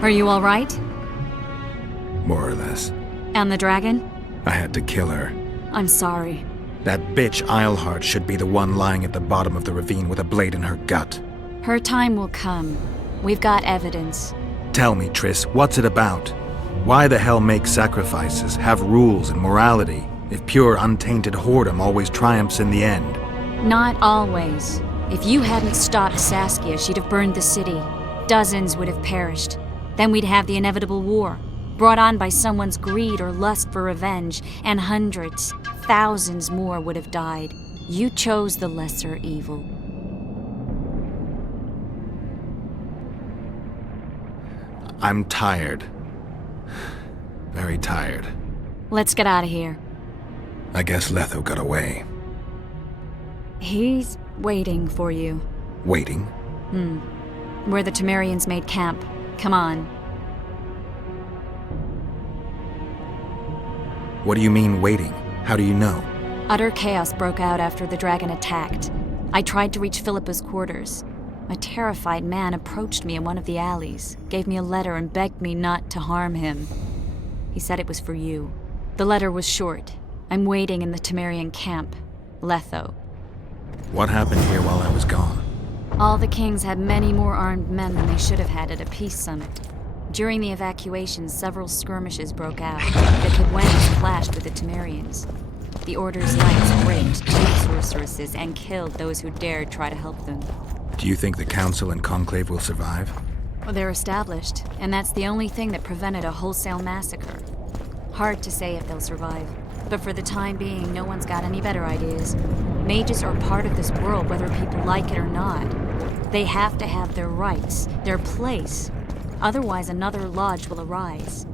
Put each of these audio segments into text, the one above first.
Are you all right? More or less. And the dragon? I had to kill her. I'm sorry. That bitch Eilhart should be the one lying at the bottom of the ravine with a blade in her gut. Her time will come. We've got evidence. Tell me, Triss, what's it about? Why the hell make sacrifices, have rules and morality, if pure, untainted whoredom always triumphs in the end? Not always. If you hadn't stopped Saskia, she'd have burned the city. Dozens would have perished. Then we'd have the inevitable war, brought on by someone's greed or lust for revenge, and hundreds, thousands more would have died. You chose the lesser evil. I'm tired. Very tired. Let's get out of here. I guess Letho got away. He's waiting for you. Waiting? Where the Temerians made camp. Come on. What do you mean, waiting? How do you know? Utter chaos broke out after the dragon attacked. I tried to reach Philippa's quarters. A terrified man approached me in one of the alleys, gave me a letter and begged me not to harm him. He said it was for you. The letter was short. I'm waiting in the Temerian camp. Letho. What happened here while I was gone? All the kings had many more armed men than they should have had at a peace summit. During the evacuation, several skirmishes broke out. The Kidwennas clashed with the Temerians. The Order's knights raped 2 sorceresses and killed those who dared try to help them. Do you think the Council and Conclave will survive? Well, they're established, and that's the only thing that prevented a wholesale massacre. Hard to say if they'll survive, but for the time being, no one's got any better ideas. Mages are part of this world, whether people like it or not. They have to have their rights, their place. Otherwise, another lodge will arise.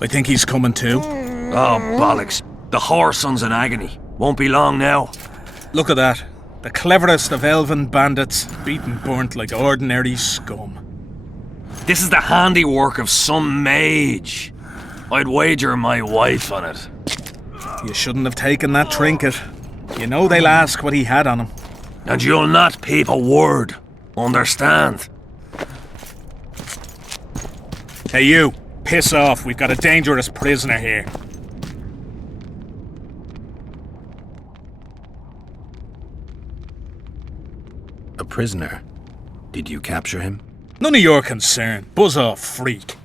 I think he's coming too. Oh, bollocks. The whoreson's in agony. Won't be long now. Look at that. The cleverest of elven bandits, beaten burnt like ordinary scum. This is the handiwork of some mage. I'd wager my wife on it. You shouldn't have taken that trinket. You know they'll ask what he had on him. And you'll not peep a word. Understand? Hey you, piss off. We've got a dangerous prisoner here. A prisoner? Did you capture him? None of your concern. Buzz off, freak.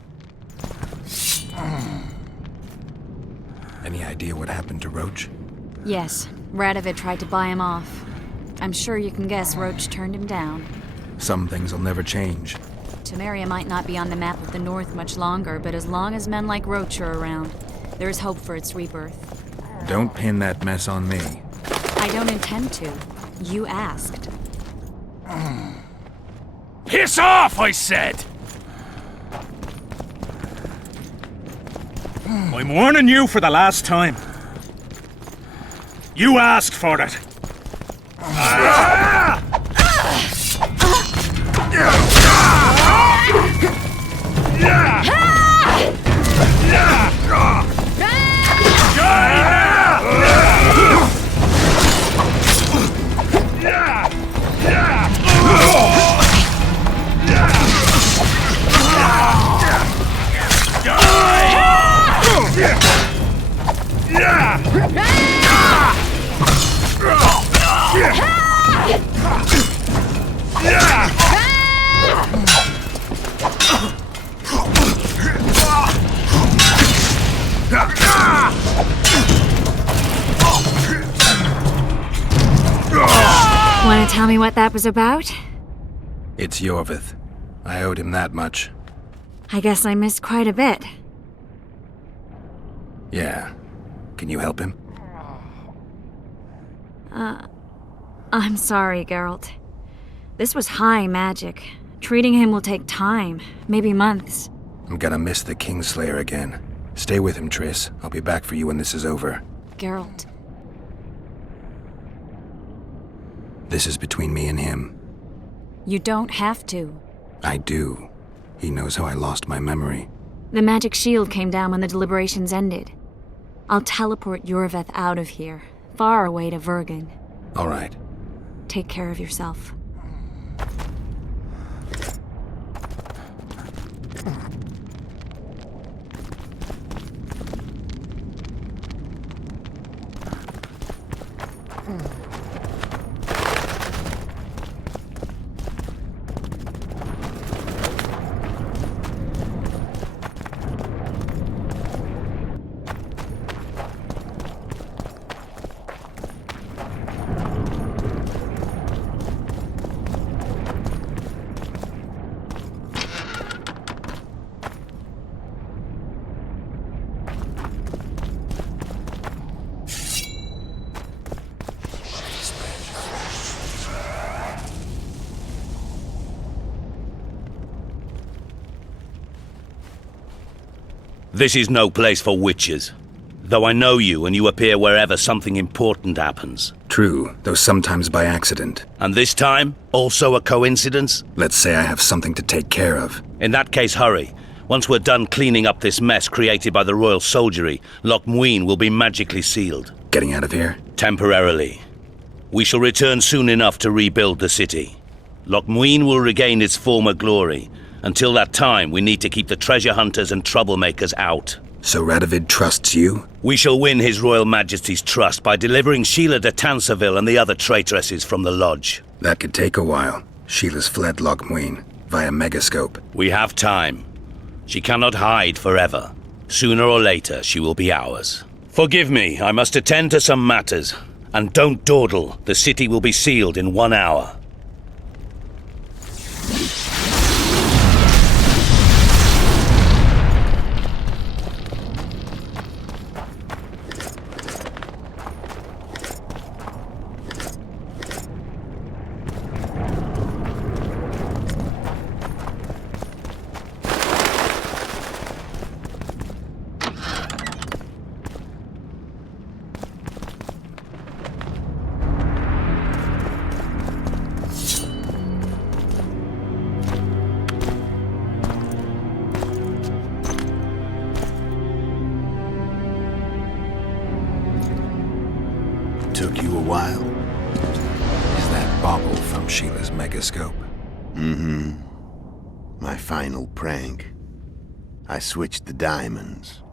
Any idea what happened to Roach? Yes, Radovid tried to buy him off. I'm sure you can guess Roach turned him down. Some things will never change. Temeria might not be on the map of the North much longer, but as long as men like Roach are around, there is hope for its rebirth. Don't pin that mess on me. I don't intend to. You asked. Piss off, I said! I'm warning you for the last time. You asked for it. tell me what that was about? It's Iorveth. I owed him that much. I guess I missed quite a bit. Yeah. Can you help him? I'm sorry, Geralt. This was high magic. Treating him will take time, maybe months. I'm gonna miss the Kingslayer again. Stay with him, Triss. I'll be back for you when this is over. Geralt. This is between me and him. You don't have to. I do. He knows how I lost my memory. The magic shield came down when the deliberations ended. I'll teleport Iorveth out of here, far away to Vergen. All right. Take care of yourself. This is no place for witches. Though I know you and you appear wherever something important happens. True, though sometimes by accident. And this time, also a coincidence? Let's say I have something to take care of. In that case, hurry. Once we're done cleaning up this mess created by the royal soldiery, Loch Muin will be magically sealed. Getting out of here? Temporarily. We shall return soon enough to rebuild the city. Loch Muin will regain its former glory. Until that time, we need to keep the treasure hunters and troublemakers out. So Radovid trusts you? We shall win His Royal Majesty's trust by delivering Sheila de Tansarville and the other traitresses from the lodge. That could take a while. Sheila's fled Loch Muin via Megascope. We have time. She cannot hide forever. Sooner or later, she will be ours. Forgive me, I must attend to some matters. And don't dawdle, the city will be sealed in 1 hour. Took you a while? Is that bauble from Sheila's Megascope? Mm-hmm. My final prank. I switched the diamonds.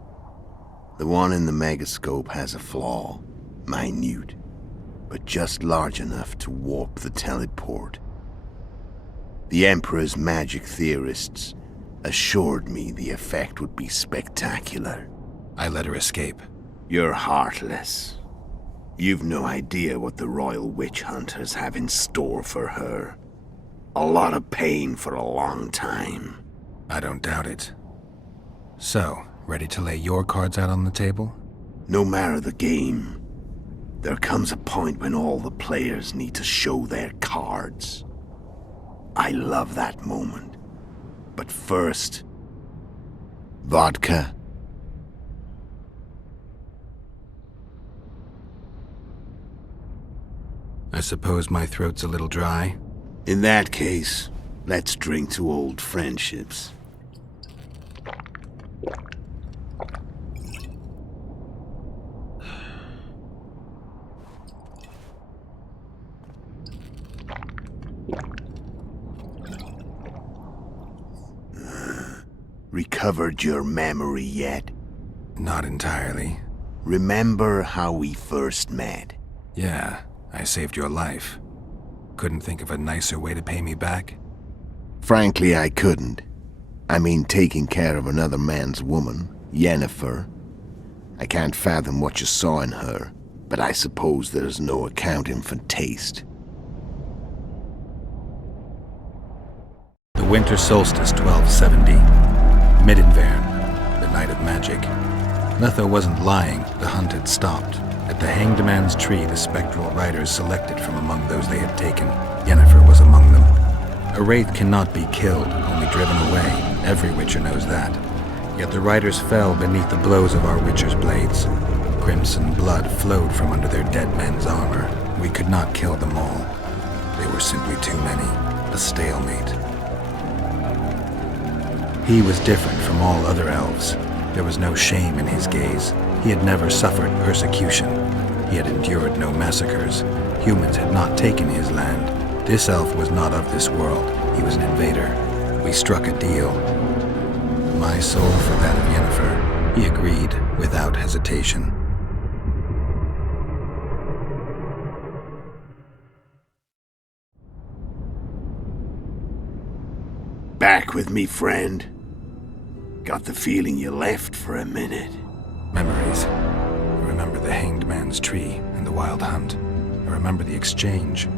The one in the Megascope has a flaw. Minute. But just large enough to warp the teleport. The Emperor's magic theorists assured me the effect would be spectacular. I let her escape. You're heartless. You've no idea what the Royal Witch Hunters have in store for her. A lot of pain for a long time. I don't doubt it. So, ready to lay your cards out on the table? No matter the game, there comes a point when all the players need to show their cards. I love that moment. But first, vodka. I suppose my throat's a little dry. In that case, let's drink to old friendships. Recovered your memory yet? Not entirely. Remember how we first met? Yeah, I saved your life. Couldn't think of a nicer way to pay me back? Frankly, I couldn't. I mean, taking care of another man's woman, Yennefer. I can't fathom what you saw in her, but I suppose there's no accounting for taste. winter solstice 1270. Midinvern, the night of magic. Letho wasn't lying, the hunt had stopped. At the Hanged Man's Tree, the spectral riders selected from among those they had taken. Yennefer was among them. A wraith cannot be killed, only driven away. Every witcher knows that. Yet the riders fell beneath the blows of our witcher's blades. Crimson blood flowed from under their dead men's armor. We could not kill them all. They were simply too many. A stalemate. He was different from all other elves. There was no shame in his gaze. He had never suffered persecution. He had endured no massacres. Humans had not taken his land. This elf was not of this world. He was an invader. We struck a deal. My soul for that of Yennefer. He agreed without hesitation. Back with me, friend. Got the feeling you left for a minute. Memories. I remember the Hanged Man's Tree and the Wild Hunt. I remember the exchange.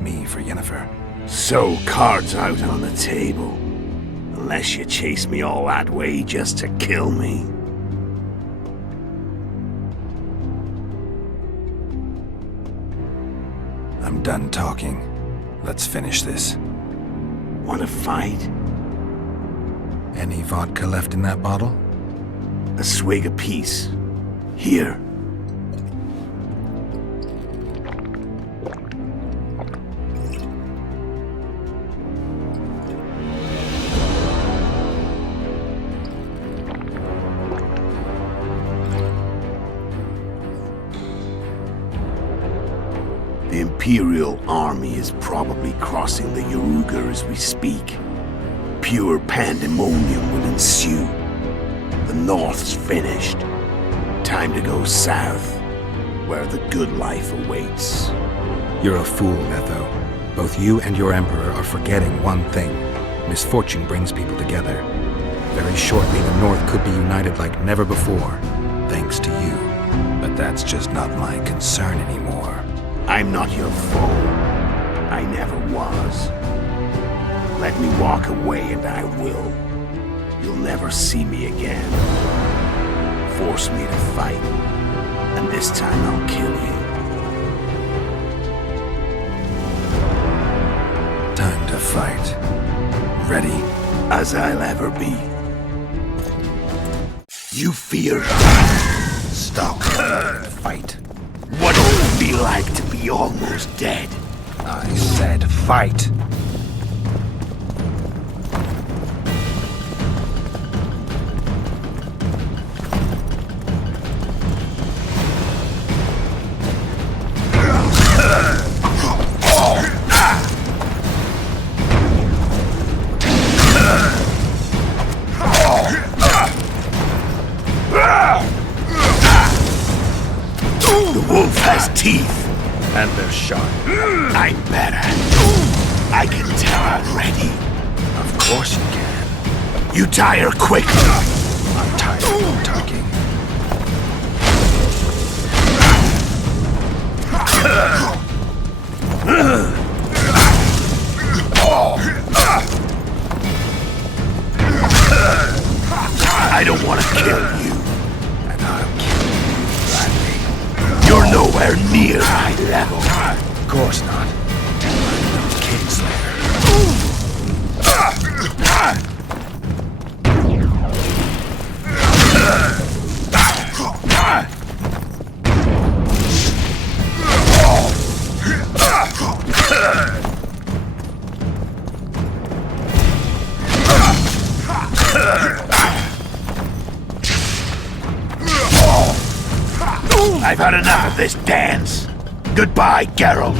Me for Yennefer. So, cards out on the table. Unless you chase me all that way just to kill me. I'm done talking. Let's finish this. Wanna fight? Any vodka left in that bottle? A swig apiece. Here. The Imperial army is probably crossing the Yaruga as we speak. Pure pandemonium will ensue. The North's finished. Time to go south, where the good life awaits. You're a fool, Letho. Both you and your Emperor are forgetting one thing. Misfortune brings people together. Very shortly, the North could be united like never before, thanks to you. But that's just not my concern anymore. I'm not your foe. I never was. Let me walk away and I will. You'll never see me again. Force me to fight, and this time I'll kill you. Time to fight. Ready? As I'll ever be. You fear. Stop. Fight. What would it be like to be almost dead? I said fight. The wolf has teeth. And they're sharp. I'm better. I can tell already. Of course you can. You tire quickly. I'm tired of talking. I don't want to kill you. And I'll kill you gladly. You're nowhere near my level. Of course not. I'm no Kingslayer. I've had enough of this dance. Goodbye, Geralt.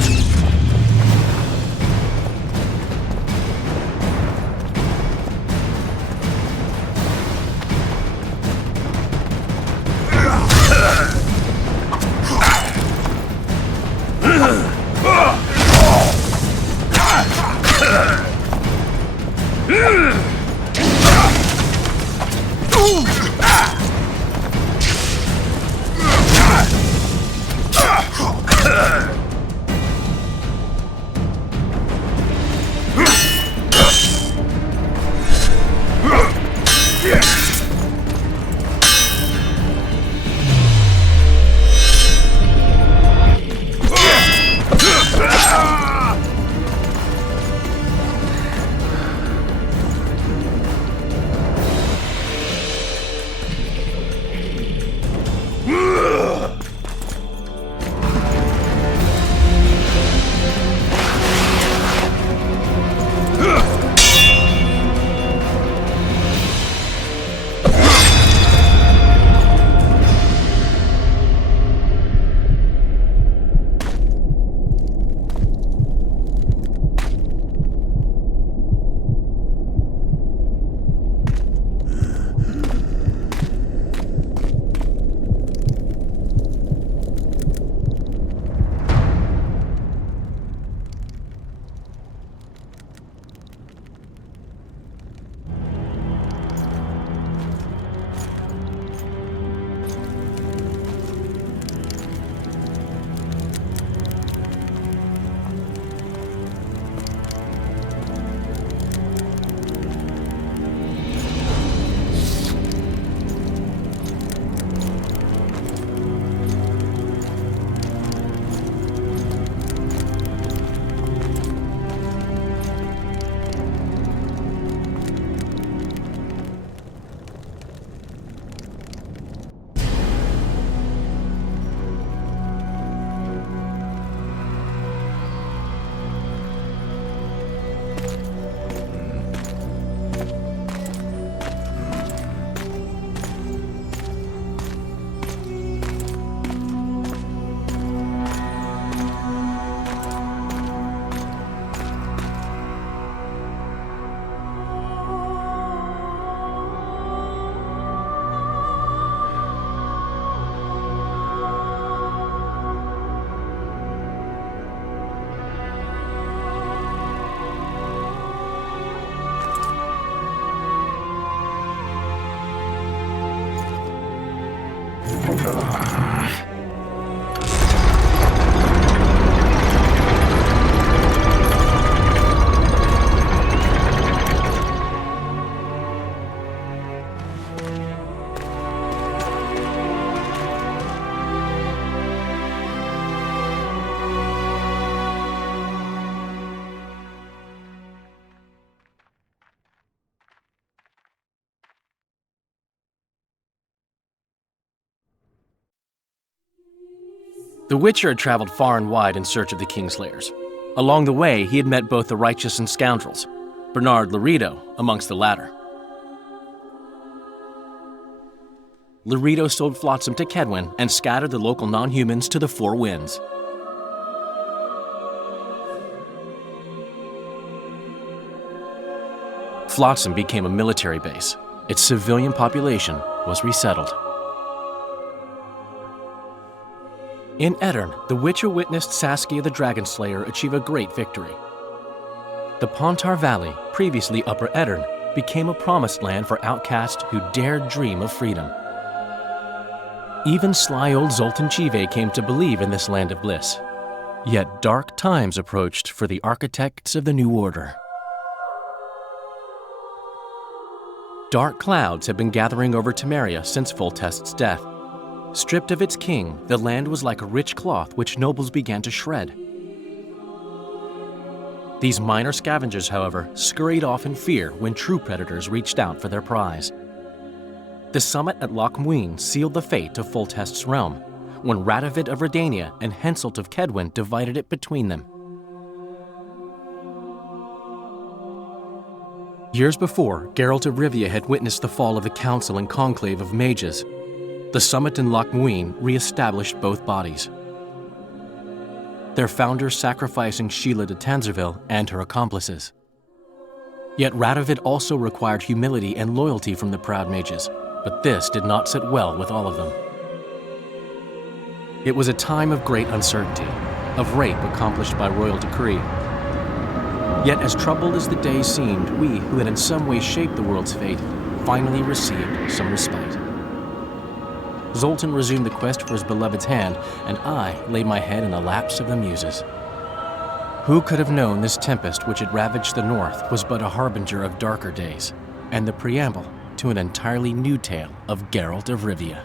The Witcher had traveled far and wide in search of the Kingslayers. Along the way, he had met both the righteous and scoundrels, Bernard Laredo amongst the latter. Laredo sold Flotsam to Kedwin and scattered the local non-humans to the four winds. Flotsam became a military base. Its civilian population was resettled. In Edirn, the Witcher witnessed Saskia the Dragonslayer achieve a great victory. The Pontar Valley, previously Upper Edirn, became a promised land for outcasts who dared dream of freedom. Even sly old Zoltan Chive came to believe in this land of bliss. Yet dark times approached for the architects of the New Order. Dark clouds had been gathering over Temeria since Foltest's death. Stripped of its king, the land was like a rich cloth which nobles began to shred. These minor scavengers, however, scurried off in fear when true predators reached out for their prize. The summit at Loch Muin sealed the fate of Foltest's realm, when Radovid of Redania and Henselt of Kedwin divided it between them. Years before, Geralt of Rivia had witnessed the fall of the Council and Conclave of Mages. The summit in Loch Muin re-established both bodies, their founders sacrificing Sheila de Tanzerville and her accomplices. Yet Radovid also required humility and loyalty from the proud mages, but this did not sit well with all of them. It was a time of great uncertainty, of rape accomplished by royal decree. Yet as troubled as the days seemed, we, who had in some way shaped the world's fate, finally received some respite. Zoltan resumed the quest for his beloved's hand, and I laid my head in the laps of the muses. Who could have known this tempest which had ravaged the north was but a harbinger of darker days, and the preamble to an entirely new tale of Geralt of Rivia.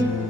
now.